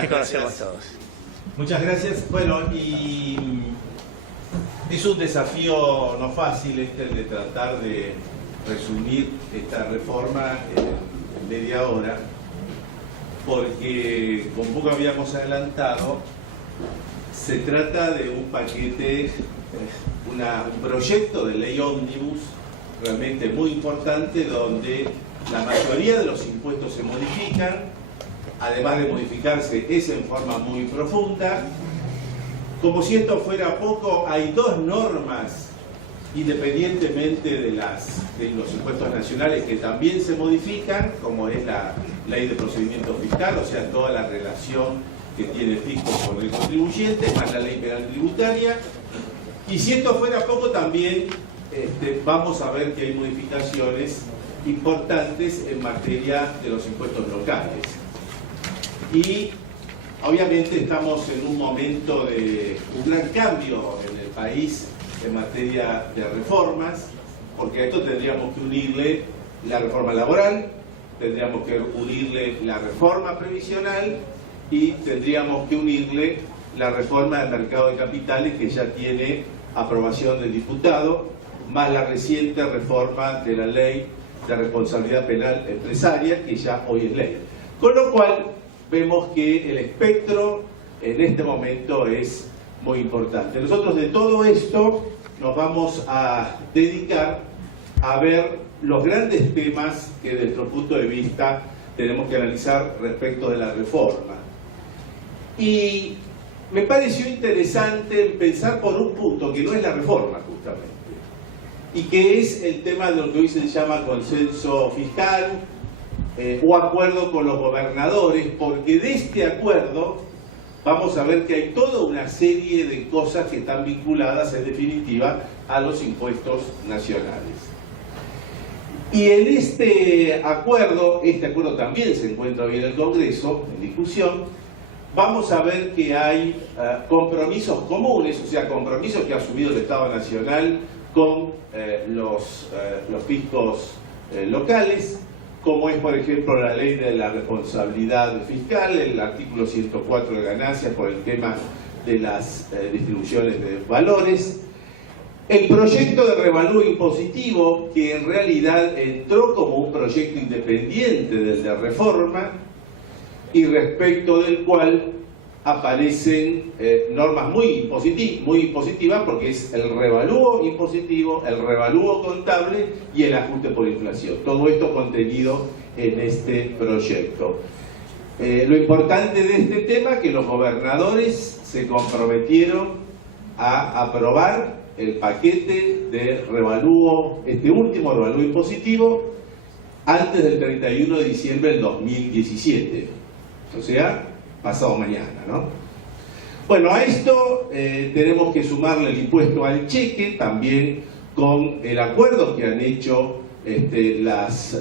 que conocemos todos. Muchas gracias. Bueno, y es un desafío no fácil el de tratar de resumir esta reforma en media hora, porque como poco habíamos adelantado, se trata de un paquete, un proyecto de ley ómnibus realmente muy importante, donde la mayoría de los impuestos se modifican. Además de modificarse, es en forma muy profunda. Como si esto fuera poco, hay dos normas, independientemente de los impuestos nacionales, que también se modifican, como es la ley de procedimiento fiscal, o sea, toda la relación que tiene el fisco con el contribuyente, más la ley penal tributaria. Y si esto fuera poco, también vamos a ver que hay modificaciones importantes en materia de los impuestos locales. Y obviamente estamos en un momento de un gran cambio en el país en materia de reformas, porque a esto tendríamos que unirle la reforma laboral, tendríamos que unirle la reforma previsional y tendríamos que unirle la reforma del mercado de capitales, que ya tiene aprobación del diputado, más la reciente reforma de la ley de responsabilidad penal empresaria, que ya hoy es ley. Con lo cual vemos que el espectro en este momento es muy importante. Nosotros de todo esto nos vamos a dedicar a ver los grandes temas que desde nuestro punto de vista tenemos que analizar respecto de la reforma. Y me pareció interesante empezar por un punto que no es la reforma justamente, y que es el tema de lo que hoy se llama consenso fiscal o acuerdo con los gobernadores, porque de este acuerdo vamos a ver que hay toda una serie de cosas que están vinculadas en definitiva a los impuestos nacionales. Y en este acuerdo también se encuentra hoy en el Congreso, en discusión. Vamos a ver que hay compromisos comunes, o sea, compromisos que ha asumido el Estado Nacional con los fiscos locales, como es, por ejemplo, la ley de la responsabilidad fiscal, el artículo 104 de ganancias por el tema de las distribuciones de valores, el proyecto de revalúo impositivo, que en realidad entró como un proyecto independiente del de reforma, y respecto del cual aparecen normas muy positivas, porque es el revalúo impositivo, el revalúo contable y el ajuste por inflación. Todo esto contenido en este proyecto. Lo importante de este tema es que los gobernadores se comprometieron a aprobar el paquete de revalúo, este último revalúo impositivo, antes del 31 de diciembre del 2017. O sea, pasado mañana, ¿no? Bueno, a esto tenemos que sumarle el impuesto al cheque, también con el acuerdo que han hecho las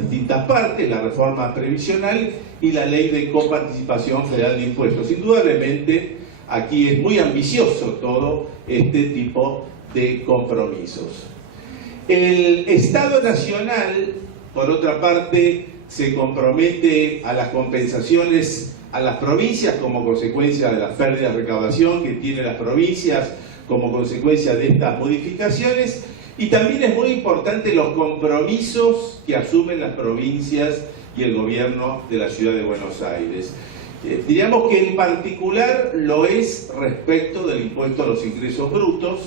distintas partes, la reforma previsional y la ley de coparticipación federal de impuestos. Indudablemente, aquí es muy ambicioso todo este tipo de compromisos. El Estado Nacional, por otra parte, se compromete a las compensaciones a las provincias como consecuencia de las pérdidas de recaudación que tienen las provincias como consecuencia de estas modificaciones, y también es muy importante los compromisos que asumen las provincias y el gobierno de la Ciudad de Buenos Aires. Diríamos que en particular lo es respecto del impuesto a los ingresos brutos.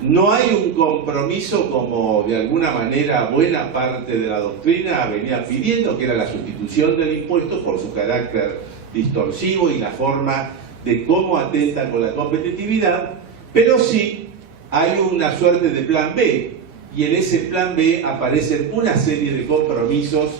No hay un compromiso como de alguna manera buena parte de la doctrina venía pidiendo, que era la sustitución del impuesto por su carácter distorsivo y la forma de cómo atenta con la competitividad, pero sí hay una suerte de plan B, y en ese plan B aparecen una serie de compromisos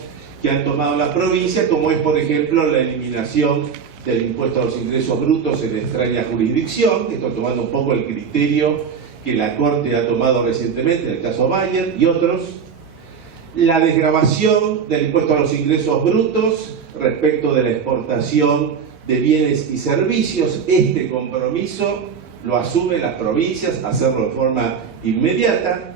que han tomado las provincias, como es por ejemplo la eliminación del impuesto a los ingresos brutos en extraña jurisdicción, que está tomando un poco el criterio que la Corte ha tomado recientemente en el caso Bayer y otros, la desgravación del impuesto a los ingresos brutos respecto de la exportación de bienes y servicios. Este compromiso lo asumen las provincias, hacerlo de forma inmediata.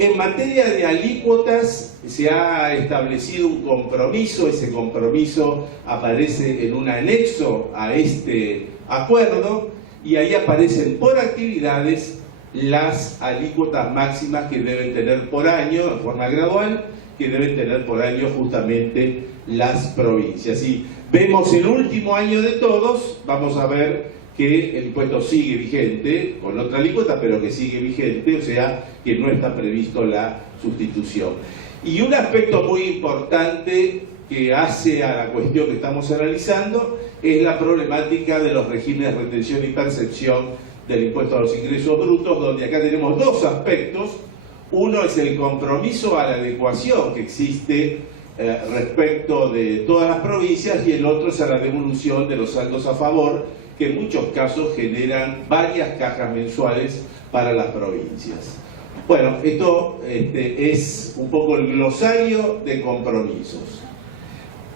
En materia de alícuotas se ha establecido un compromiso, ese compromiso aparece en un anexo a este acuerdo y ahí aparecen por actividades las alícuotas máximas que deben tener por año, en forma gradual, que deben tener por año justamente las provincias. Y vemos el último año de todos, vamos a ver que el impuesto sigue vigente, con otra alícuota, pero que sigue vigente, o sea, que no está previsto la sustitución. Y un aspecto muy importante que hace a la cuestión que estamos analizando es la problemática de los regímenes de retención y percepción del impuesto a los ingresos brutos, donde acá tenemos dos aspectos. Uno es el compromiso a la adecuación que existe respecto de todas las provincias, y el otro es a la devolución de los saldos a favor, que en muchos casos generan varias cajas mensuales para las provincias. Bueno, esto es un poco el glosario de compromisos.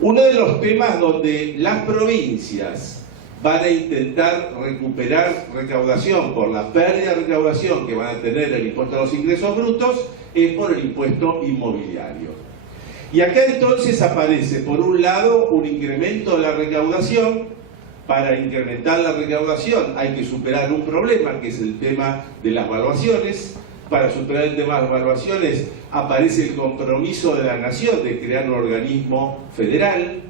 Uno de los temas donde las provincias van a intentar recuperar recaudación por la pérdida de recaudación que van a tener el impuesto a los ingresos brutos es por el impuesto inmobiliario. Y acá entonces aparece, por un lado, un incremento de la recaudación. Para incrementar la recaudación hay que superar un problema, que es el tema de las valuaciones. Para superar el tema de las valuaciones aparece el compromiso de la Nación de crear un organismo federal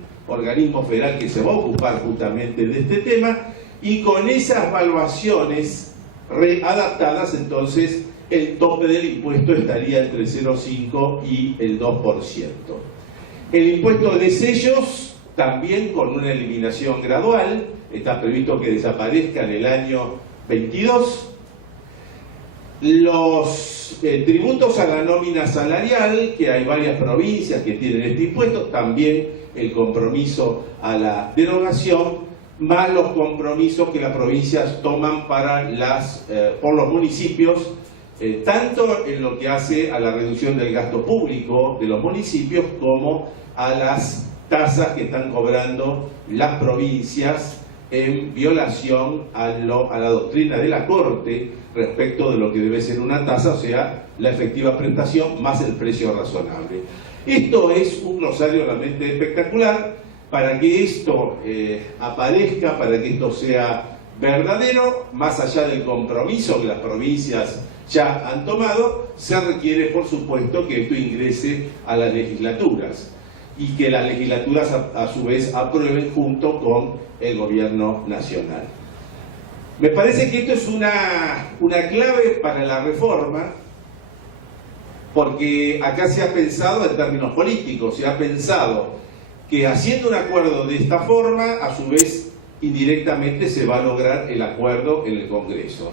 que se va a ocupar justamente de este tema, y con esas valuaciones readaptadas entonces el tope del impuesto estaría entre el 0,5 y el 2%. El impuesto de sellos también con una eliminación gradual, está previsto que desaparezca en el año 22. Los tributos a la nómina salarial, que hay varias provincias que tienen este impuesto, también el compromiso a la derogación, más los compromisos que las provincias toman para por los municipios, tanto en lo que hace a la reducción del gasto público de los municipios como a las tasas que están cobrando las provincias en violación a la doctrina de la Corte respecto de lo que debe ser una tasa, o sea, la efectiva prestación más el precio razonable. Esto es un glosario realmente espectacular. Para que esto aparezca, para que esto sea verdadero, más allá del compromiso que las provincias ya han tomado, se requiere, por supuesto, que esto ingrese a las legislaturas y que las legislaturas a su vez aprueben junto con el gobierno nacional. Me parece que esto es una clave para la reforma, porque acá se ha pensado en términos políticos, se ha pensado que haciendo un acuerdo de esta forma, a su vez indirectamente se va a lograr el acuerdo en el Congreso.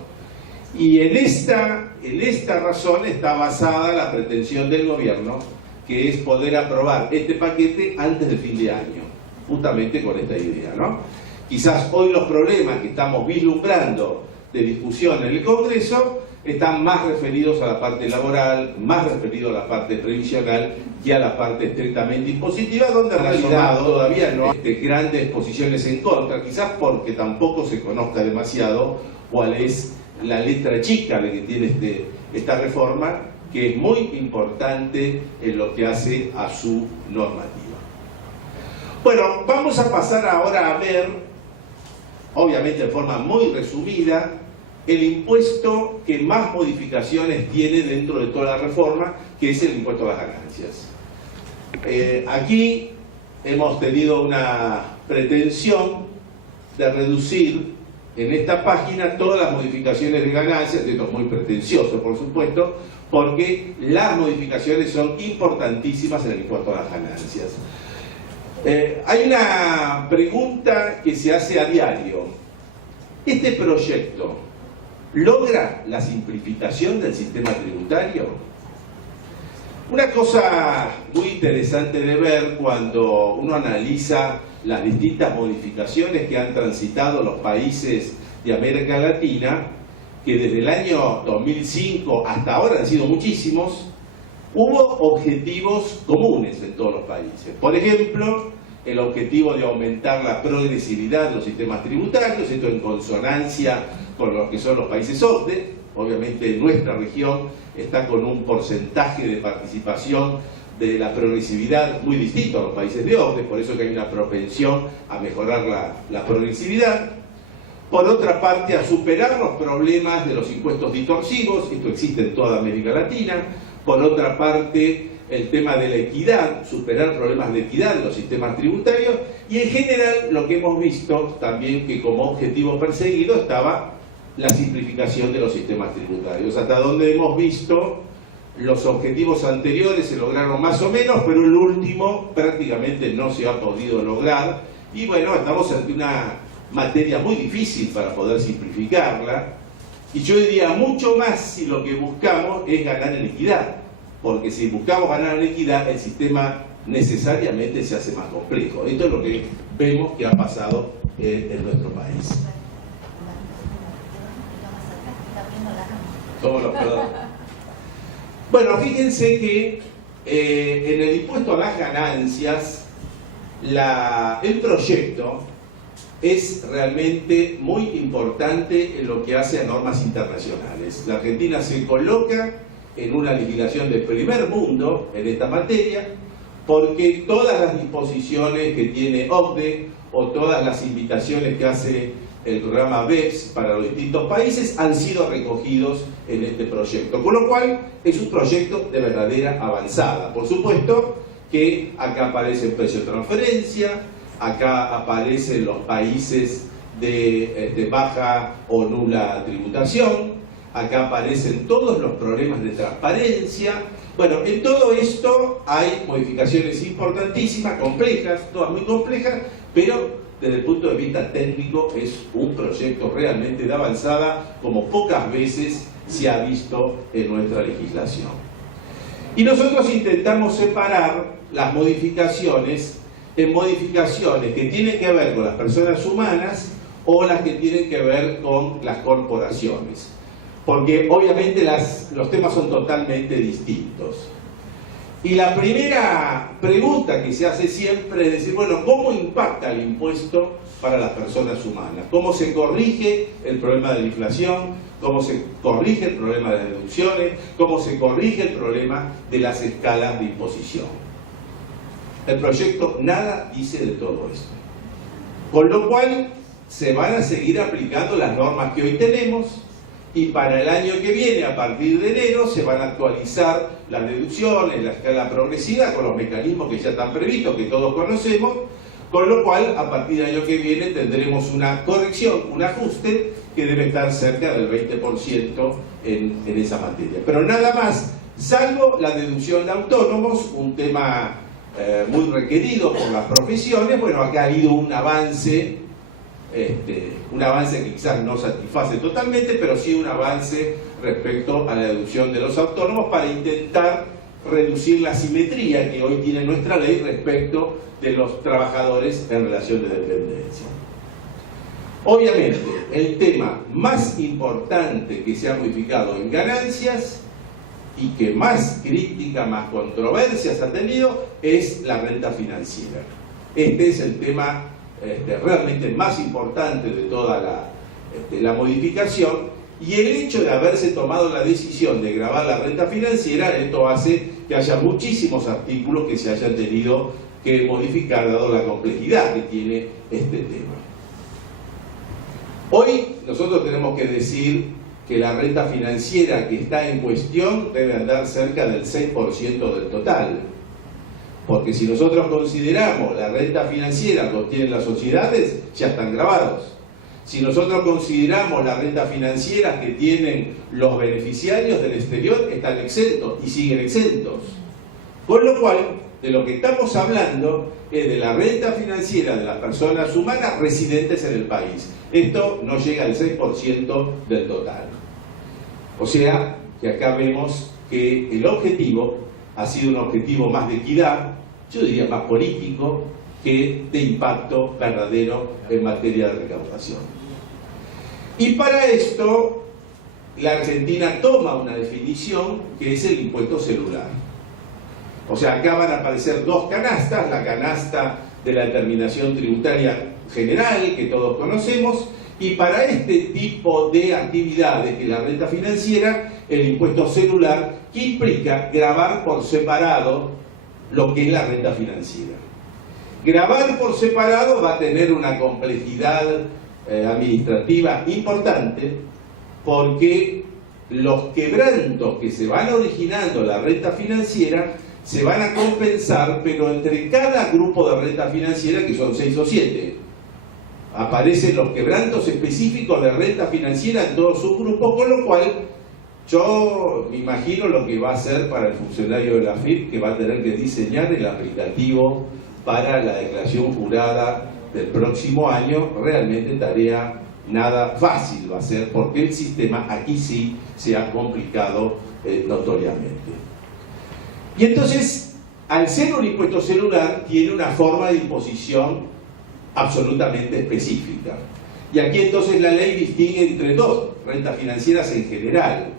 Y en esta razón está basada la pretensión del gobierno, que es poder aprobar este paquete antes del fin de año, justamente con esta idea, ¿no? Quizás hoy los problemas que estamos vislumbrando de discusión en el Congreso están más referidos a la parte laboral, más referidos a la parte previsional y a la parte estrictamente impositiva, donde en realidad todavía no hay grandes posiciones en contra, quizás porque tampoco se conozca demasiado cuál es la letra chica de que tiene esta reforma, que es muy importante en lo que hace a su normativa. Bueno, vamos a pasar ahora a ver, obviamente de forma muy resumida, el impuesto que más modificaciones tiene dentro de toda la reforma, que es el impuesto a las ganancias. Aquí hemos tenido una pretensión de reducir en esta página todas las modificaciones de ganancias. Esto es muy pretencioso, por supuesto, porque las modificaciones son importantísimas en el impuesto a las ganancias. Hay una pregunta que se hace a diario. ¿Este proyecto logra la simplificación del sistema tributario? Una cosa muy interesante de ver cuando uno analiza las distintas modificaciones que han transitado los países de América Latina, que desde el año 2005 hasta ahora han sido muchísimos, hubo objetivos comunes en todos los países. Por ejemplo, el objetivo de aumentar la progresividad de los sistemas tributarios, esto en consonancia con lo que son los países OCDE. Obviamente nuestra región está con un porcentaje de participación de la progresividad muy distinto a los países de OCDE, por eso que hay una propensión a mejorar la progresividad. Por otra parte, a superar los problemas de los impuestos distorsivos, esto existe en toda América Latina. Por otra parte, el tema de la equidad, superar problemas de equidad de los sistemas tributarios, y en general lo que hemos visto también que como objetivo perseguido estaba la simplificación de los sistemas tributarios. Hasta donde hemos visto, los objetivos anteriores se lograron más o menos, pero el último prácticamente no se ha podido lograr, y bueno, estamos ante una materia muy difícil para poder simplificarla, y yo diría mucho más si lo que buscamos es ganar en equidad, porque si buscamos ganar en equidad, el sistema necesariamente se hace más complejo. Esto es lo que vemos que ha pasado en nuestro país. Bueno, fíjense que en el impuesto a las ganancias, el proyecto es realmente muy importante en lo que hace a normas internacionales. La Argentina se coloca en una legislación de primer mundo en esta materia, porque todas las disposiciones que tiene OCDE o todas las invitaciones que hace el programa BEPS para los distintos países han sido recogidos en este proyecto, con lo cual es un proyecto de verdadera avanzada. Por supuesto que acá aparece el precio de transferencia, acá aparecen los países de baja o nula tributación, acá aparecen todos los problemas de transparencia. Bueno, en todo esto hay modificaciones importantísimas, complejas, todas muy complejas, pero desde el punto de vista técnico es un proyecto realmente de avanzada, como pocas veces se ha visto en nuestra legislación. Y nosotros intentamos separar las modificaciones en modificaciones que tienen que ver con las personas humanas o las que tienen que ver con las corporaciones, porque obviamente los temas son totalmente distintos. Y la primera pregunta que se hace siempre es decir, bueno, ¿cómo impacta el impuesto para las personas humanas? ¿Cómo se corrige el problema de la inflación? ¿Cómo se corrige el problema de las deducciones? ¿Cómo se corrige el problema de las escalas de imposición? El proyecto nada dice de todo esto. Con lo cual, se van a seguir aplicando las normas que hoy tenemos, y para el año que viene, a partir de enero, se van a actualizar las deducciones, la escala progresiva, con los mecanismos que ya están previstos, que todos conocemos, con lo cual, a partir del año que viene, tendremos una corrección, un ajuste, que debe estar cerca del 20% en esa materia. Pero nada más, salvo la deducción de autónomos, un tema muy requerido por las profesiones. Bueno, acá ha habido un avance que quizás no satisface totalmente, pero sí un avance respecto a la deducción de los autónomos para intentar reducir la asimetría que hoy tiene nuestra ley respecto de los trabajadores en relación de dependencia. Obviamente, el tema más importante que se ha modificado en ganancias y que más crítica, más controversias ha tenido es la renta financiera. Este es el tema realmente más importante de toda la modificación, y el hecho de haberse tomado la decisión de gravar la renta financiera, esto hace que haya muchísimos artículos que se hayan tenido que modificar dado la complejidad que tiene este tema. Hoy nosotros tenemos que decir que la renta financiera que está en cuestión debe andar cerca del 6% del total. Porque si nosotros consideramos la renta financiera que obtienen las sociedades, ya están grabados. Si nosotros consideramos la renta financiera que tienen los beneficiarios del exterior, están exentos y siguen exentos. Con lo cual, de lo que estamos hablando es de la renta financiera de las personas humanas residentes en el país. Esto no llega al 6% del total. O sea, que acá vemos que el objetivo ha sido un objetivo más de equidad, yo diría más político, que de impacto verdadero en materia de recaudación. Y para esto, la Argentina toma una definición que es el impuesto celular. O sea, acá van a aparecer dos canastas, la canasta de la determinación tributaria general, que todos conocemos, Y para este tipo de actividades, que es la renta financiera, el impuesto celular, que implica gravar por separado lo que es la renta financiera. Gravar por separado va a tener una complejidad administrativa importante, porque los quebrantos que se van originando en la renta financiera se van a compensar, pero entre cada grupo de renta financiera, que son 6 o 7, aparecen los quebrantos específicos de renta financiera en todos sus grupos, con lo cual yo me imagino lo que va a hacer para el funcionario de la AFIP, que va a tener que diseñar el aplicativo para la declaración jurada del próximo año. Realmente tarea nada fácil va a ser, porque el sistema aquí sí se ha complicado notoriamente. Y entonces, al ser un impuesto celular, tiene una forma de imposición absolutamente específica. Y aquí entonces la ley distingue entre dos rentas financieras en general.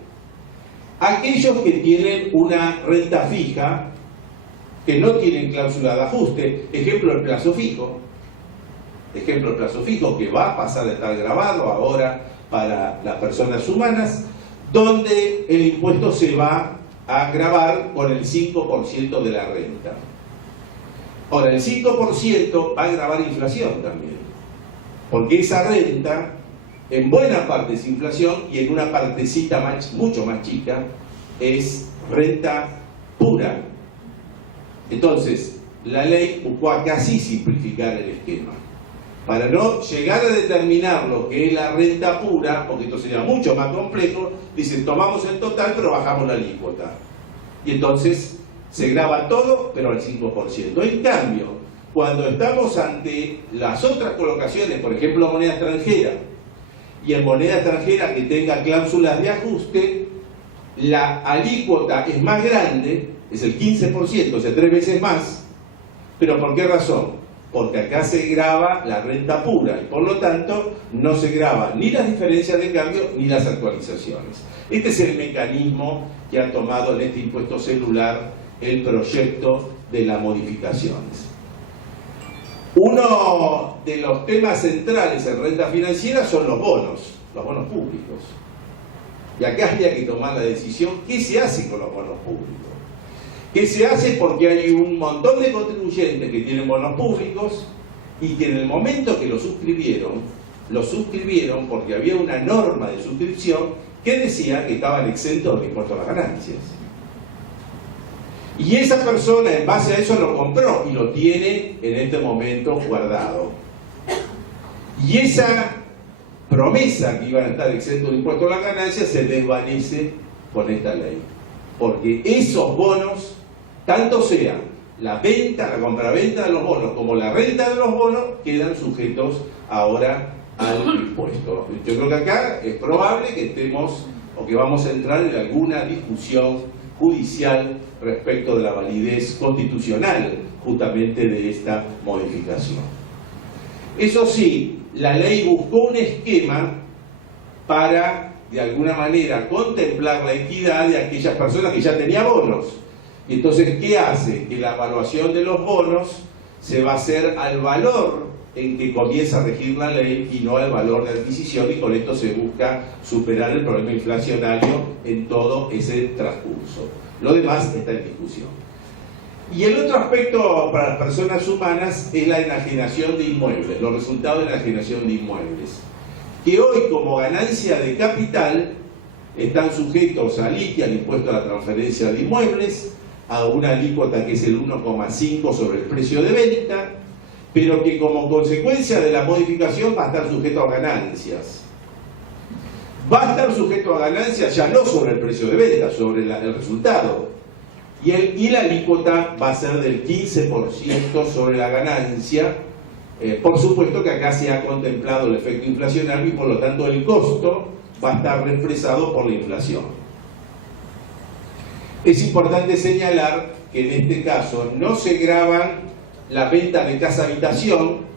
Aquellos que tienen una renta fija, que no tienen cláusula de ajuste, ejemplo el plazo fijo, que va a pasar a estar grabado ahora para las personas humanas, donde el impuesto se va a gravar con el 5% de la renta. Ahora, el 5% va a gravar inflación también, porque esa renta en buena parte es inflación y en una partecita mucho más chica es renta pura. Entonces, la ley buscó acá sí simplificar el esquema, para no llegar a determinar lo que es la renta pura, porque esto sería mucho más complejo. Dicen, tomamos el total pero bajamos la alícuota, y entonces se graba todo pero al 5%. En cambio, cuando estamos ante las otras colocaciones, por ejemplo moneda extranjera, y en moneda extranjera que tenga cláusulas de ajuste, la alícuota es más grande, es el 15%, o sea, 3 veces más. ¿Pero por qué razón? Porque acá se graba la renta pura y por lo tanto no se graban ni las diferencias de cambio ni las actualizaciones. Este es el mecanismo que ha tomado en este impuesto celular el proyecto de las modificaciones. Uno de los temas centrales en renta financiera son los bonos públicos. Y acá habría que tomar la decisión, ¿qué se hace con los bonos públicos? ¿Qué se hace? Porque hay un montón de contribuyentes que tienen bonos públicos y que en el momento que lo suscribieron porque había una norma de suscripción que decía que estaban exentos del impuesto a las ganancias. Y esa persona en base a eso lo compró y lo tiene en este momento guardado. Y esa promesa que iban a estar exentos del impuesto a las ganancias se desvanece con esta ley. Porque esos bonos, tanto sea la venta, la compraventa de los bonos como la renta de los bonos, quedan sujetos ahora al impuesto. Yo creo que acá es probable que estemos o que vamos a entrar en alguna discusión judicial respecto de la validez constitucional justamente de esta modificación. Eso sí, la ley buscó un esquema para, de alguna manera, contemplar la equidad de aquellas personas que ya tenían bonos. Y entonces, ¿qué hace? Que la evaluación de los bonos se va a hacer al valor en que comienza a regir la ley y no al valor de adquisición, y con esto se busca superar el problema inflacionario en todo ese transcurso. Lo demás está en discusión. Y el otro aspecto para las personas humanas es la enajenación de inmuebles, los resultados de la enajenación de inmuebles, que hoy como ganancia de capital están sujetos al ITI, al impuesto a la transferencia de inmuebles, a una alícuota que es el 1,5 sobre el precio de venta, pero que como consecuencia de la modificación va a estar sujeto a ganancias. Va a estar sujeto a ganancias ya no sobre el precio de venta, sobre el resultado. Y la alícuota va a ser del 15% sobre la ganancia. Por supuesto que acá se ha contemplado el efecto inflacionario y por lo tanto el costo va a estar represado por la inflación. Es importante señalar que en este caso no se graban la venta de casa-habitación.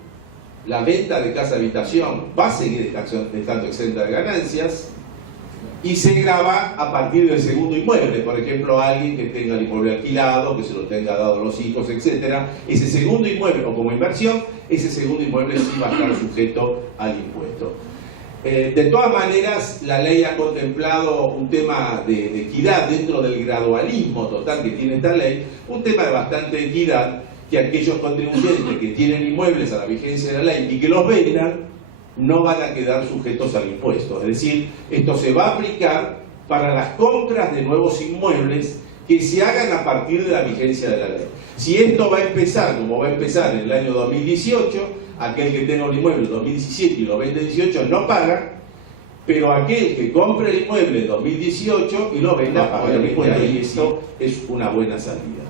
La venta de casa-habitación va a seguir estando exenta de ganancias y se grava a partir del segundo inmueble. Por ejemplo, alguien que tenga el inmueble alquilado, que se lo tenga dado a los hijos, etc. Ese segundo inmueble, o como inversión, ese segundo inmueble sí va a estar sujeto al impuesto. De todas maneras, la ley ha contemplado un tema de equidad dentro del gradualismo total que tiene esta ley, un tema de bastante equidad, que aquellos contribuyentes que tienen inmuebles a la vigencia de la ley y que los vendan, no van a quedar sujetos al impuesto. Es decir, esto se va a aplicar para las compras de nuevos inmuebles que se hagan a partir de la vigencia de la ley. Si esto va a empezar, como va a empezar en el año 2018, aquel que tenga un inmueble en 2017 y lo vende en 2018 no paga, pero aquel que compre el inmueble en 2018 y lo venda paga el impuesto, y esto es una buena salida.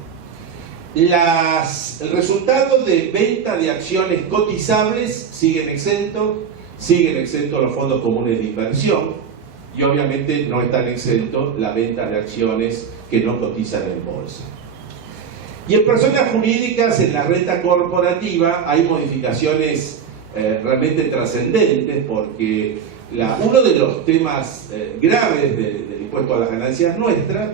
El resultado de venta de acciones cotizables siguen exentos los fondos comunes de inversión, y obviamente no están exentos la venta de acciones que no cotizan en bolsa. Y en personas jurídicas, en la renta corporativa, hay modificaciones realmente trascendentes, porque uno de los temas graves del impuesto a las ganancias nuestras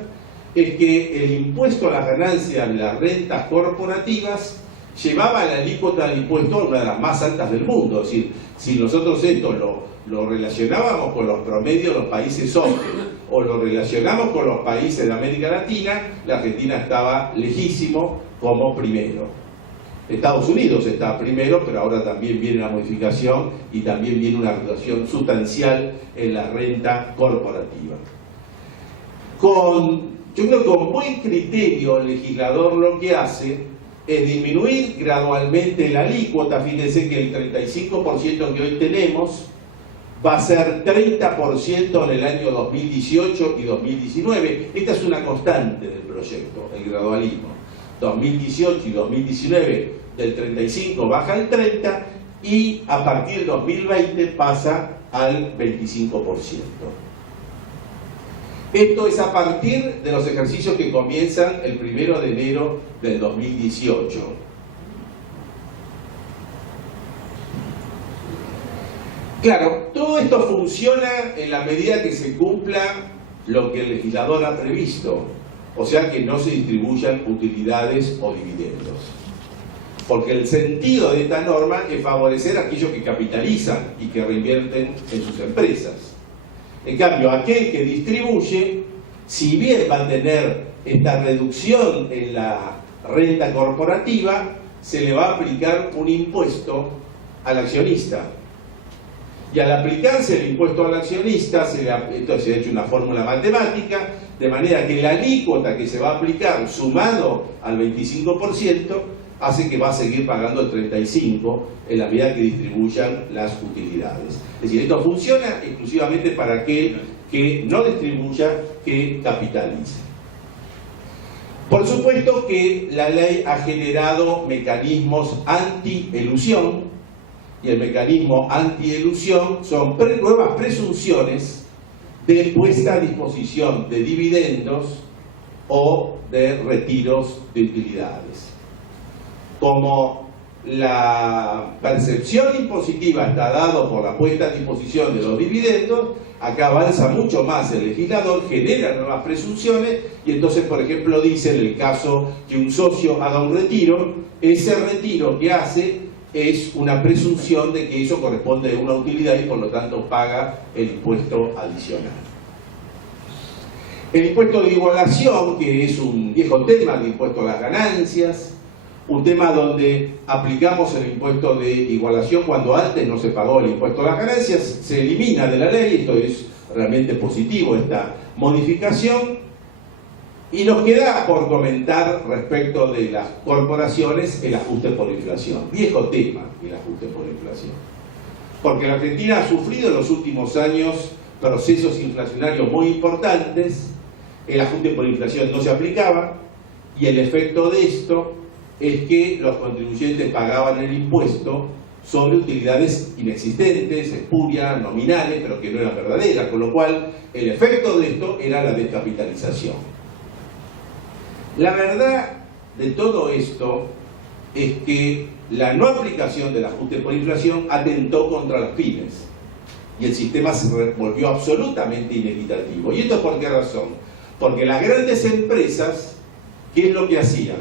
es que el impuesto a las ganancias de las rentas corporativas llevaba la alícuota del impuesto una de las más altas del mundo. Es decir, si nosotros esto lo relacionábamos con los promedios de los países socios o lo relacionamos con los países de América Latina, la Argentina estaba lejísimo como primero. Estados Unidos está primero, pero ahora también viene la modificación y también viene una reducción sustancial en la renta corporativa. Yo creo que con buen criterio el legislador lo que hace es disminuir gradualmente la alícuota. Fíjense que el 35% que hoy tenemos va a ser 30% en el año 2018 y 2019. Esta es una constante del proyecto, el gradualismo. 2018 y 2019 del 35 baja al 30 y a partir del 2020 pasa al 25%. Esto es a partir de los ejercicios que comienzan el 1 de enero del 2018. Claro, todo esto funciona en la medida que se cumpla lo que el legislador ha previsto, o sea que no se distribuyan utilidades o dividendos. Porque el sentido de esta norma es favorecer a aquellos que capitalizan y que reinvierten en sus empresas. En cambio, aquel que distribuye, si bien va a tener esta reducción en la renta corporativa, se le va a aplicar un impuesto al accionista. Y al aplicarse el impuesto al accionista, entonces se ha hecho una fórmula matemática, de manera que la alícuota que se va a aplicar sumado al 25% hace que va a seguir pagando el 35% en la medida que distribuyan las utilidades. Es decir, esto funciona exclusivamente para aquel que no distribuya, que capitalice. Por supuesto que la ley ha generado mecanismos anti-elusión, y el mecanismo anti-elusión son nuevas presunciones de puesta a disposición de dividendos o de retiros de utilidades. Como la percepción impositiva está dado por la puesta a disposición de los dividendos, acá avanza mucho más el legislador, genera nuevas presunciones y entonces, por ejemplo, dice en el caso que un socio haga un retiro, ese retiro que hace es una presunción de que eso corresponde a una utilidad y por lo tanto paga el impuesto adicional. El impuesto de igualación, que es un viejo tema, el impuesto a las ganancias, un tema donde aplicamos el impuesto de igualación cuando antes no se pagó el impuesto a las ganancias, se elimina de la ley. Esto es realmente positivo, esta modificación. Y nos queda por comentar respecto de las corporaciones el ajuste por inflación. Viejo tema el ajuste por inflación. Porque la Argentina ha sufrido en los últimos años procesos inflacionarios muy importantes, el ajuste por inflación no se aplicaba y el efecto de esto es que los contribuyentes pagaban el impuesto sobre utilidades inexistentes, espurias, nominales, pero que no eran verdaderas, con lo cual el efecto de esto era la descapitalización. La verdad de todo esto es que la no aplicación del ajuste por inflación atentó contra las pymes y el sistema se volvió absolutamente inequitativo. ¿Y esto por qué razón? Porque las grandes empresas, ¿qué es lo que hacían?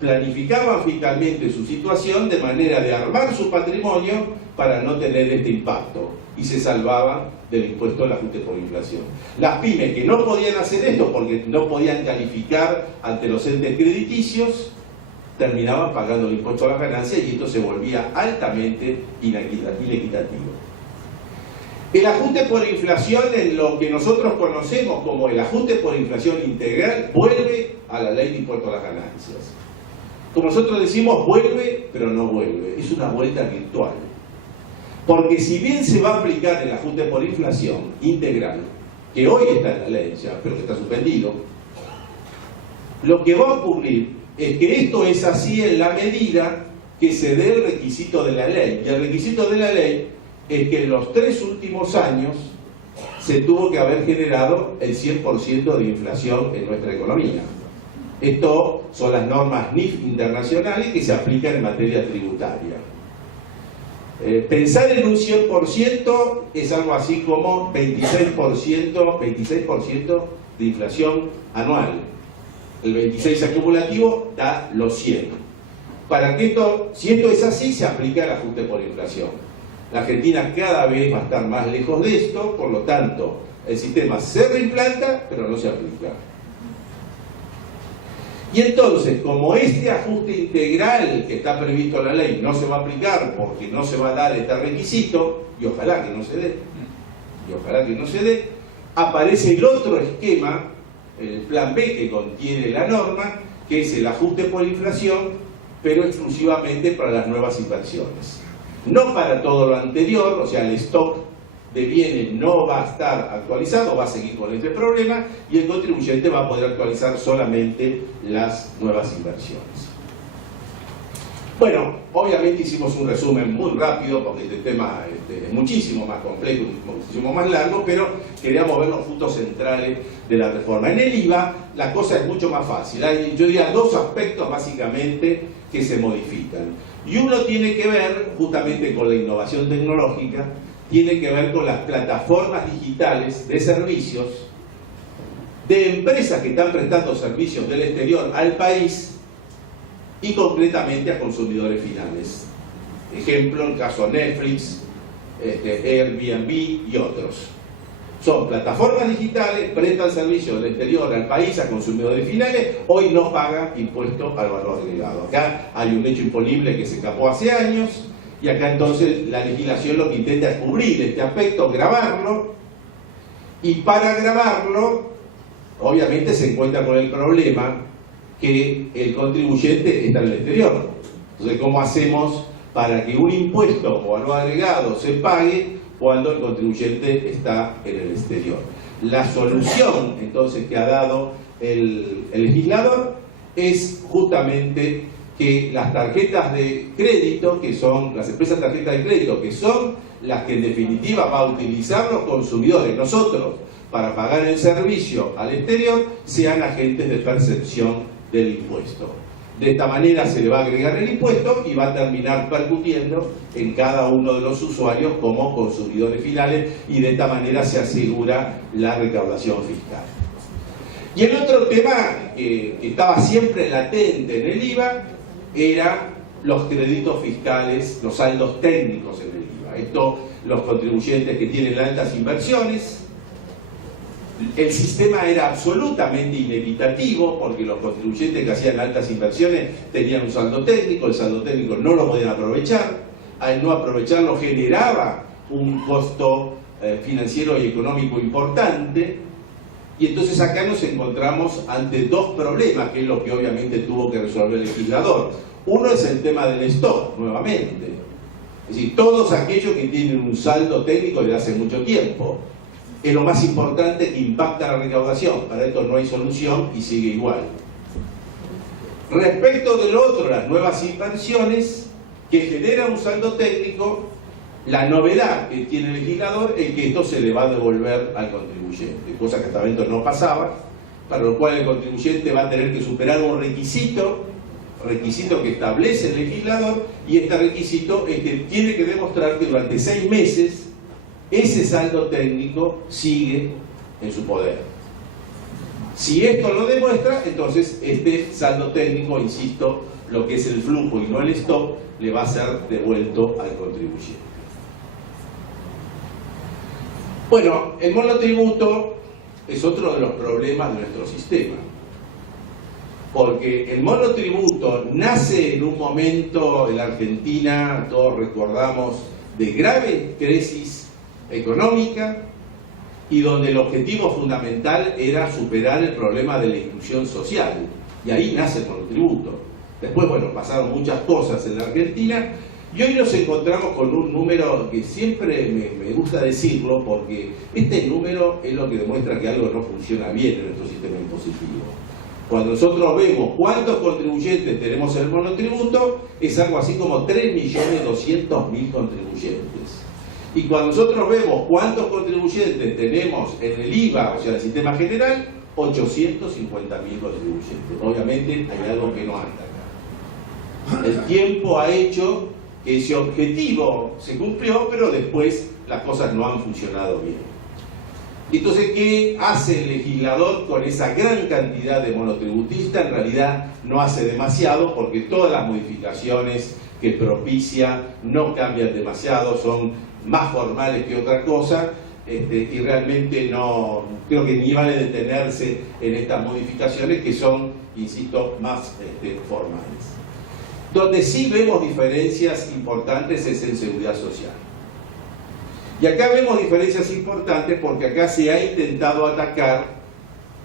Planificaban fiscalmente su situación de manera de armar su patrimonio para no tener este impacto. y se salvaban del impuesto al ajuste por inflación. Las pymes que no podían hacer esto porque no podían calificar ante los entes crediticios, terminaban pagando el impuesto a las ganancias y esto se volvía altamente inequitativo. El ajuste por inflación, en lo que nosotros conocemos como el ajuste por inflación integral, vuelve a la ley de impuesto a las ganancias. Como nosotros decimos, vuelve, pero no vuelve. Es una vuelta virtual. Porque si bien se va a aplicar el ajuste por inflación integral, que hoy está en la ley ya, pero que está suspendido, lo que va a ocurrir es que esto es así en la medida que se dé el requisito de la ley. Y el requisito de la ley es que en los 3 últimos años se tuvo que haber generado el 100% de inflación en nuestra economía. Esto son las normas NIF internacionales que se aplican en materia tributaria. Pensar en un 100% es algo así como 26% de inflación anual. El 26 acumulativo da los 100. Para que esto, si esto es así, se aplica el ajuste por inflación. La Argentina cada vez va a estar más lejos de esto, por lo tanto, el sistema se reimplanta, pero no se aplica. Y entonces, como este ajuste integral que está previsto en la ley no se va a aplicar porque no se va a dar este requisito, y ojalá que no se dé, aparece el otro esquema, el plan B que contiene la norma, que es el ajuste por inflación, pero exclusivamente para las nuevas inversiones. No para todo lo anterior, o sea, el stock de bienes no va a estar actualizado, va a seguir con este problema y el contribuyente va a poder actualizar solamente las nuevas inversiones. Bueno, obviamente hicimos un resumen muy rápido porque este tema es muchísimo más complejo, muchísimo más largo, pero queríamos ver los puntos centrales de la reforma. En el IVA la cosa es mucho más fácil. Hay, yo diría, 2 aspectos básicamente que se modifican. Y uno tiene que ver justamente con la innovación tecnológica, tiene que ver con las plataformas digitales de servicios de empresas que están prestando servicios del exterior al país y concretamente a consumidores finales. Ejemplo, el caso Netflix, Airbnb y otros. Son plataformas digitales, prestan servicios del exterior al país a consumidores finales, hoy no pagan impuesto al valor agregado. Acá hay un hecho imponible que se escapó hace años, y acá entonces la legislación lo que intenta es cubrir este aspecto, gravarlo, y para gravarlo, obviamente se encuentra con el problema que el contribuyente está en el exterior. Entonces, ¿cómo hacemos para que un impuesto o valor agregado se pague cuando el contribuyente está en el exterior? La solución, entonces, que ha dado el legislador es justamente que las tarjetas de crédito, que son las empresas de tarjetas de crédito, que son las que en definitiva va a utilizar los consumidores, nosotros, para pagar el servicio al exterior, sean agentes de percepción del impuesto. De esta manera se le va a agregar el impuesto y va a terminar percutiendo en cada uno de los usuarios como consumidores finales, y de esta manera se asegura la recaudación fiscal. Y el otro tema que estaba siempre latente en el IVA era los créditos fiscales, los saldos técnicos en el IVA. Esto, los contribuyentes que tienen altas inversiones, el sistema era absolutamente inequitativo porque los contribuyentes que hacían altas inversiones tenían un saldo técnico, el saldo técnico no lo podían aprovechar, al no aprovecharlo generaba un costo financiero y económico importante, y entonces acá nos encontramos ante 2 problemas, que es lo que obviamente tuvo que resolver el legislador. Uno es el tema del stock, nuevamente. Es decir, todos aquellos que tienen un saldo técnico desde hace mucho tiempo. Es lo más importante que impacta la recaudación. Para esto no hay solución y sigue igual. Respecto del otro, las nuevas inversiones que generan un saldo técnico, la novedad que tiene el legislador es que esto se le va a devolver al contribuyente, cosa que hasta el momento no pasaba, para lo cual el contribuyente va a tener que superar un requisito que establece el legislador, y este requisito es que tiene que demostrar que durante 6 meses ese saldo técnico sigue en su poder. Si esto lo demuestra, entonces este saldo técnico, insisto, lo que es el flujo y no el stock, le va a ser devuelto al contribuyente. Bueno, el monotributo es otro de los problemas de nuestro sistema, porque el monotributo nace en un momento en la Argentina, todos recordamos, de grave crisis económica, y donde el objetivo fundamental era superar el problema de la inclusión social, y ahí nace el monotributo. Después, bueno, pasaron muchas cosas en la Argentina, y hoy nos encontramos con un número que siempre me gusta decirlo, porque este número es lo que demuestra que algo no funciona bien en nuestro sistema impositivo. Cuando nosotros vemos cuántos contribuyentes tenemos en el monotributo, es algo así como 3.200.000 contribuyentes. Y cuando nosotros vemos cuántos contribuyentes tenemos en el IVA, o sea, el sistema general, 850.000 contribuyentes. Obviamente hay algo que no anda acá. El tiempo ha hecho que ese objetivo se cumplió, pero después las cosas no han funcionado bien. Entonces, ¿qué hace el legislador con esa gran cantidad de monotributistas? En realidad no hace demasiado, porque todas las modificaciones que propicia no cambian demasiado, son más formales que otra cosa, y realmente no, creo que ni vale detenerse en estas modificaciones que son, insisto, más formales. Donde sí vemos diferencias importantes es en seguridad social. Y acá vemos diferencias importantes porque acá se ha intentado atacar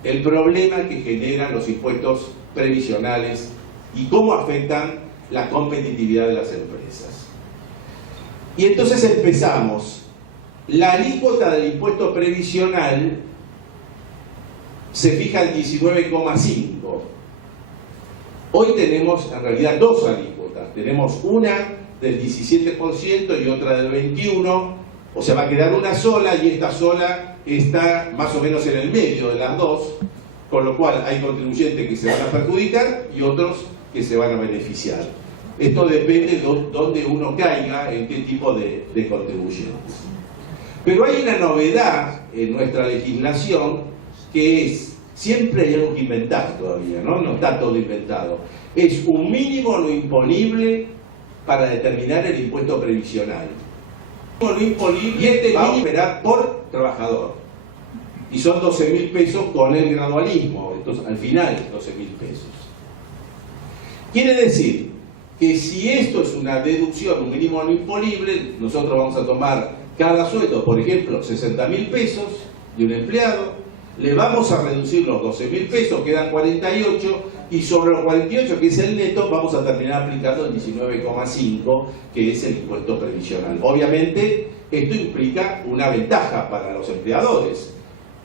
el problema que generan los impuestos previsionales y cómo afectan la competitividad de las empresas. Y entonces empezamos. La alícuota del impuesto previsional se fija en 19,5. Hoy tenemos en realidad dos alícuotas. Tenemos una del 17% y otra del 21%. O sea, va a quedar una sola y esta sola está más o menos en el medio de las dos, con lo cual hay contribuyentes que se van a perjudicar y otros que se van a beneficiar. Esto depende de dónde uno caiga, en qué tipo de contribuyentes. Pero hay una novedad en nuestra legislación que es, siempre hay algo que inventar todavía, ¿no? No está todo inventado. Es un mínimo no imponible para determinar el impuesto previsional. Lo imponible, y este va a operar por trabajador. Y son 12.000 pesos con el gradualismo, entonces al final 12.000 pesos. Quiere decir que si esto es una deducción, un mínimo no imponible, nosotros vamos a tomar cada sueldo, por ejemplo, 60.000 pesos de un empleado, le vamos a reducir los 12.000 pesos, quedan 48, y sobre los 48, que es el neto, vamos a terminar aplicando el 19,5, que es el impuesto previsional. Obviamente, esto implica una ventaja para los empleadores,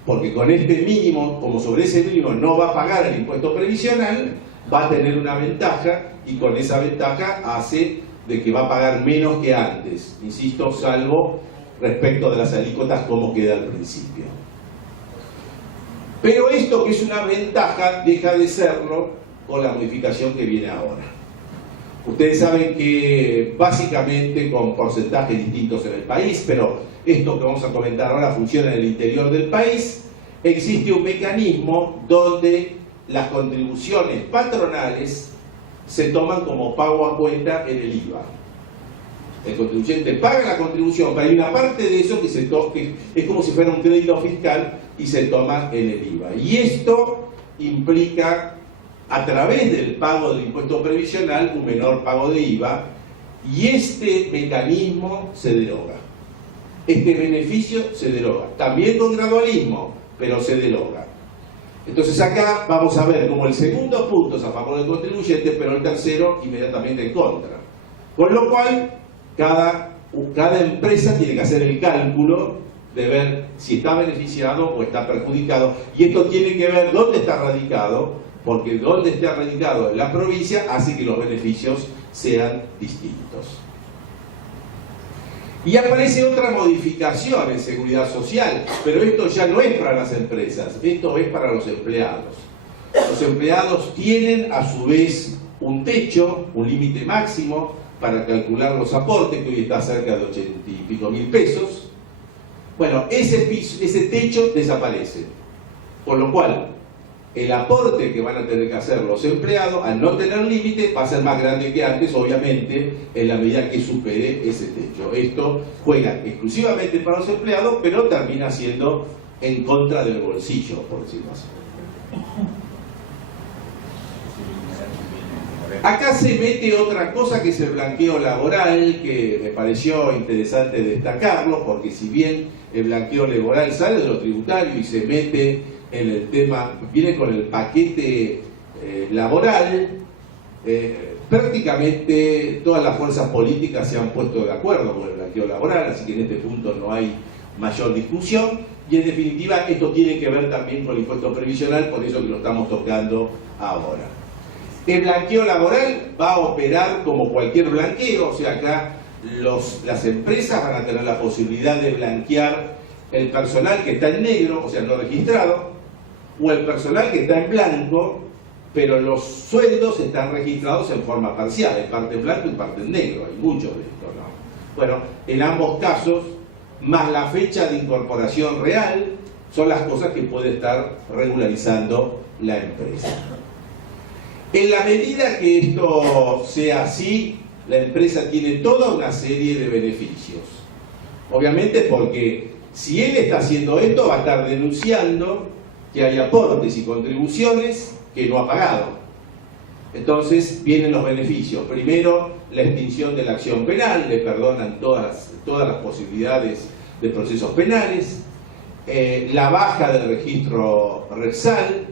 porque con este mínimo, como sobre ese mínimo no va a pagar el impuesto previsional, va a tener una ventaja, y con esa ventaja hace de que va a pagar menos que antes, insisto, salvo respecto de las alícuotas como queda al principio. Pero esto que es una ventaja deja de serlo con la modificación que viene ahora. Ustedes saben que básicamente con porcentajes distintos en el país, pero esto que vamos a comentar ahora funciona en el interior del país, existe un mecanismo donde las contribuciones patronales se toman como pago a cuenta en el IVA. El contribuyente paga la contribución, pero hay una parte de eso que es como si fuera un crédito fiscal y se toma en el IVA. Y esto implica, a través del pago del impuesto previsional, un menor pago de IVA, y este mecanismo se deroga. Este beneficio se deroga. También con gradualismo, pero se deroga. Entonces acá vamos a ver como el segundo punto es a favor del contribuyente, pero el tercero inmediatamente en contra. Con lo cual, cada empresa tiene que hacer el cálculo de ver si está beneficiado o está perjudicado. Y esto tiene que ver dónde está radicado, porque donde está radicado en la provincia hace que los beneficios sean distintos. Y aparece otra modificación en seguridad social, pero esto ya no es para las empresas, esto es para los empleados. Los empleados tienen a su vez un techo, un límite máximo para calcular los aportes, que hoy está cerca de 80 y pico mil pesos. Bueno, ese techo desaparece, por lo cual el aporte que van a tener que hacer los empleados, al no tener límite, va a ser más grande que antes, obviamente, en la medida que supere ese techo. Esto juega exclusivamente para los empleados, pero termina siendo en contra del bolsillo, por decirlo así. Acá se mete otra cosa que es el blanqueo laboral, que me pareció interesante destacarlo, porque si bien el blanqueo laboral sale de lo tributario y se mete en el tema, viene con el paquete laboral, prácticamente todas las fuerzas políticas se han puesto de acuerdo con el blanqueo laboral, así que en este punto no hay mayor discusión, y en definitiva esto tiene que ver también con el impuesto previsional, por eso que lo estamos tocando ahora. El blanqueo laboral va a operar como cualquier blanqueo, o sea, acá las empresas van a tener la posibilidad de blanquear el personal que está en negro, o sea, no registrado, o el personal que está en blanco, pero los sueldos están registrados en forma parcial, en parte en blanco y parte en negro, hay muchos de estos, ¿no? Bueno, en ambos casos, más la fecha de incorporación real, son las cosas que puede estar regularizando la empresa. En la medida que esto sea así, la empresa tiene toda una serie de beneficios. Obviamente porque si él está haciendo esto, va a estar denunciando que hay aportes y contribuciones que no ha pagado. Entonces vienen los beneficios. Primero, la extinción de la acción penal, le perdonan todas las posibilidades de procesos penales, la baja del registro REPSAL,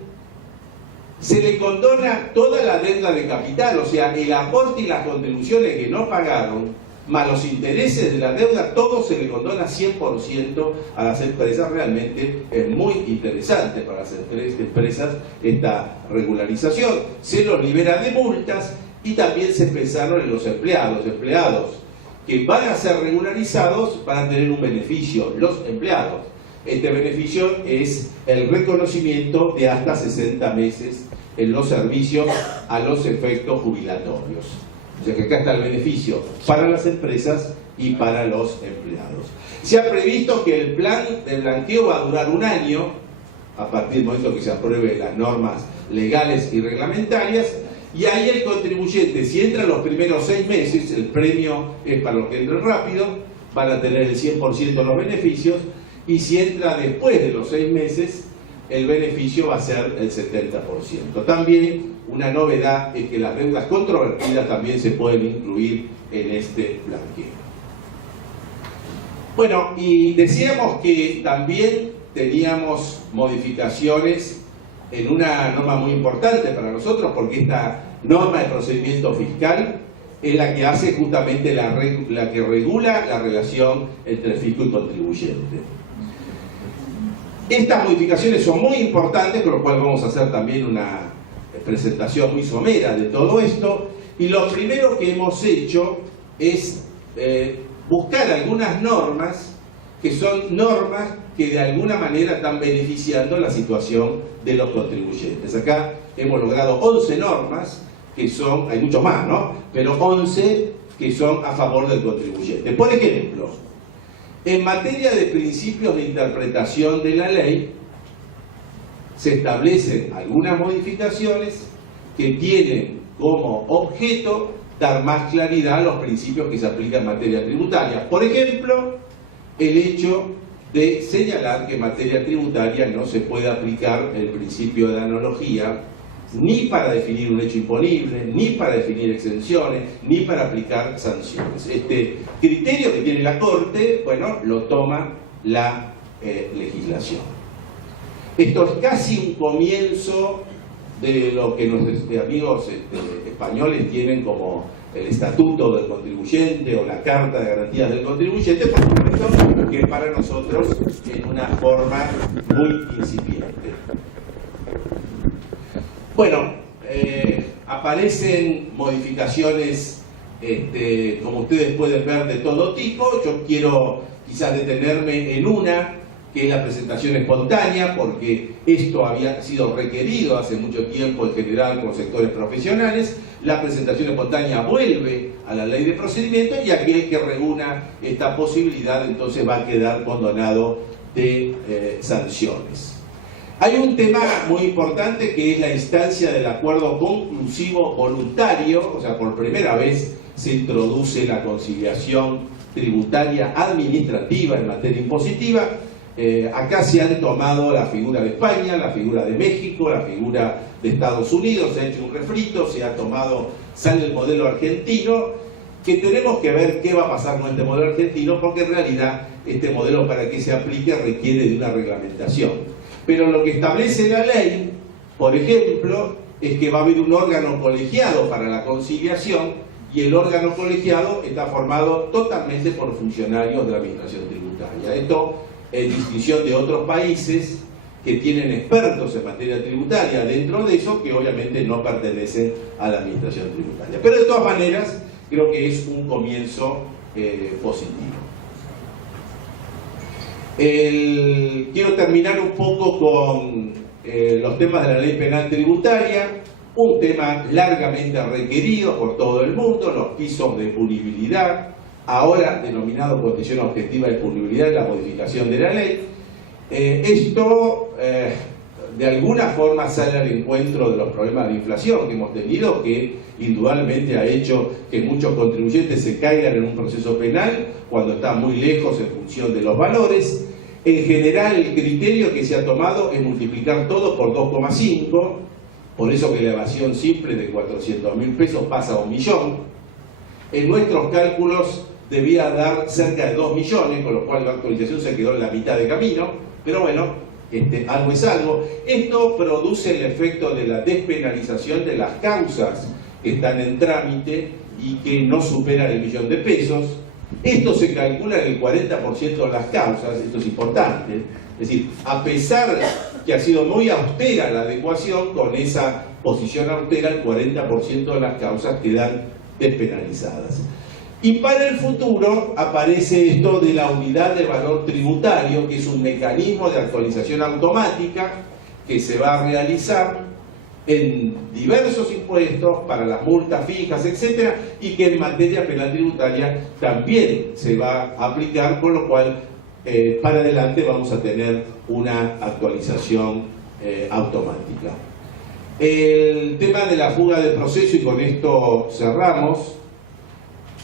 se le condona toda la deuda de capital, o sea, el aporte y las contribuciones que no pagaron, más los intereses de la deuda, todo se le condona 100% a las empresas. Realmente es muy interesante para las empresas esta regularización. Se los libera de multas y también se pensaron en los empleados. Los empleados que van a ser regularizados van a tener un beneficio, los empleados. Este beneficio es el reconocimiento de hasta 60 meses en los servicios a los efectos jubilatorios. O sea que acá está el beneficio para las empresas y para los empleados. Se ha previsto que el plan de blanqueo va a durar un año, a partir del momento que se aprueben las normas legales y reglamentarias, y ahí el contribuyente, si entra los primeros 6 meses, el premio es para los que entren rápido, van a tener el 100% de los beneficios, y si entra después de los 6 meses, el beneficio va a ser el 70%. También una novedad es que las deudas controvertidas también se pueden incluir en este blanqueo. Bueno, y decíamos que también teníamos modificaciones en una norma muy importante para nosotros, porque esta norma de procedimiento fiscal es la que hace justamente la que regula la relación entre fisco y contribuyente. Estas modificaciones son muy importantes, con lo cual vamos a hacer también una presentación muy somera de todo esto, y lo primero que hemos hecho es buscar algunas normas que son normas que de alguna manera están beneficiando la situación de los contribuyentes. Acá hemos logrado 11 normas que son, hay muchos más, ¿no? Pero 11 que son a favor del contribuyente. Por ejemplo, en materia de principios de interpretación de la ley, se establecen algunas modificaciones que tienen como objeto dar más claridad a los principios que se aplican en materia tributaria. Por ejemplo, el hecho de señalar que en materia tributaria no se puede aplicar el principio de analogía ni para definir un hecho imponible, ni para definir exenciones, ni para aplicar sanciones. Este criterio que tiene la Corte, bueno, lo toma la legislación. Esto es casi un comienzo de lo que nuestros amigos españoles tienen como el Estatuto del Contribuyente o la Carta de Garantías del Contribuyente, por supuesto que para nosotros en una forma muy incipiente. Bueno, aparecen modificaciones, como ustedes pueden ver, de todo tipo. Yo quiero quizás detenerme en una, que es la presentación espontánea, porque esto había sido requerido hace mucho tiempo en general por sectores profesionales. La presentación espontánea vuelve a la ley de procedimiento y aquel que reúna esta posibilidad entonces va a quedar condonado de sanciones. Hay un tema muy importante que es la instancia del acuerdo conclusivo voluntario, o sea, por primera vez se introduce la conciliación tributaria administrativa en materia impositiva. Acá se han tomado la figura de España, la figura de México, la figura de Estados Unidos, se ha hecho un refrito, sale el modelo argentino, que tenemos que ver qué va a pasar con este modelo argentino, porque en realidad este modelo, para que se aplique, requiere de una reglamentación. Pero lo que establece la ley, por ejemplo, es que va a haber un órgano colegiado para la conciliación, y el órgano colegiado está formado totalmente por funcionarios de la administración tributaria. Esto en distinción de otros países que tienen expertos en materia tributaria dentro de eso, que obviamente no pertenecen a la administración tributaria. Pero de todas maneras, creo que es un comienzo positivo. Quiero terminar un poco con los temas de la ley penal tributaria, un tema largamente requerido por todo el mundo, los pisos de punibilidad, ahora denominado condición objetiva de punibilidad, la modificación de la ley. Esto de alguna forma sale al encuentro de los problemas de inflación que hemos tenido, que indudablemente ha hecho que muchos contribuyentes se caigan en un proceso penal cuando está muy lejos en función de los valores. En general, el criterio que se ha tomado es multiplicar todo por 2,5, por eso que la evasión simple de 400.000 pesos pasa a 1 millón. En nuestros cálculos debía dar cerca de 2 millones, con lo cual la actualización se quedó en la mitad de camino, pero bueno, algo es algo. Esto produce el efecto de la despenalización de las causas que están en trámite y que no superan el 1 millón de pesos. Esto se calcula en el 40% de las causas, esto es importante. Es decir, a pesar que ha sido muy austera la adecuación, con esa posición austera el 40% de las causas quedan despenalizadas. Y para el futuro aparece esto de la unidad de valor tributario, que es un mecanismo de actualización automática que se va a realizar en diversos impuestos para las multas fijas, etcétera, y que en materia penal tributaria también se va a aplicar, con lo cual para adelante vamos a tener una actualización automática. El tema de la fuga de proceso, y con esto cerramos.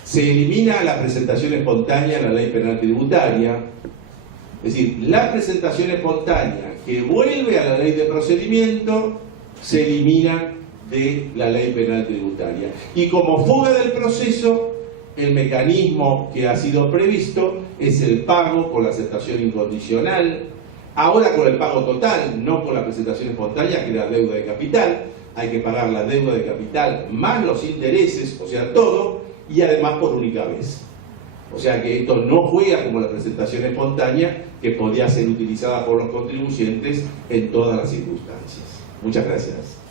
Se elimina la presentación espontánea en la ley penal tributaria, es decir, la presentación espontánea que vuelve a la ley de procedimiento se elimina de la ley penal tributaria. Y como fuga del proceso, el mecanismo que ha sido previsto es el pago con la aceptación incondicional, ahora con el pago total, no con la presentación espontánea, que era deuda de capital. Hay que pagar la deuda de capital más los intereses, o sea, todo, y además por única vez. O sea que esto no juega como la presentación espontánea, que podía ser utilizada por los contribuyentes en todas las circunstancias. Muchas gracias.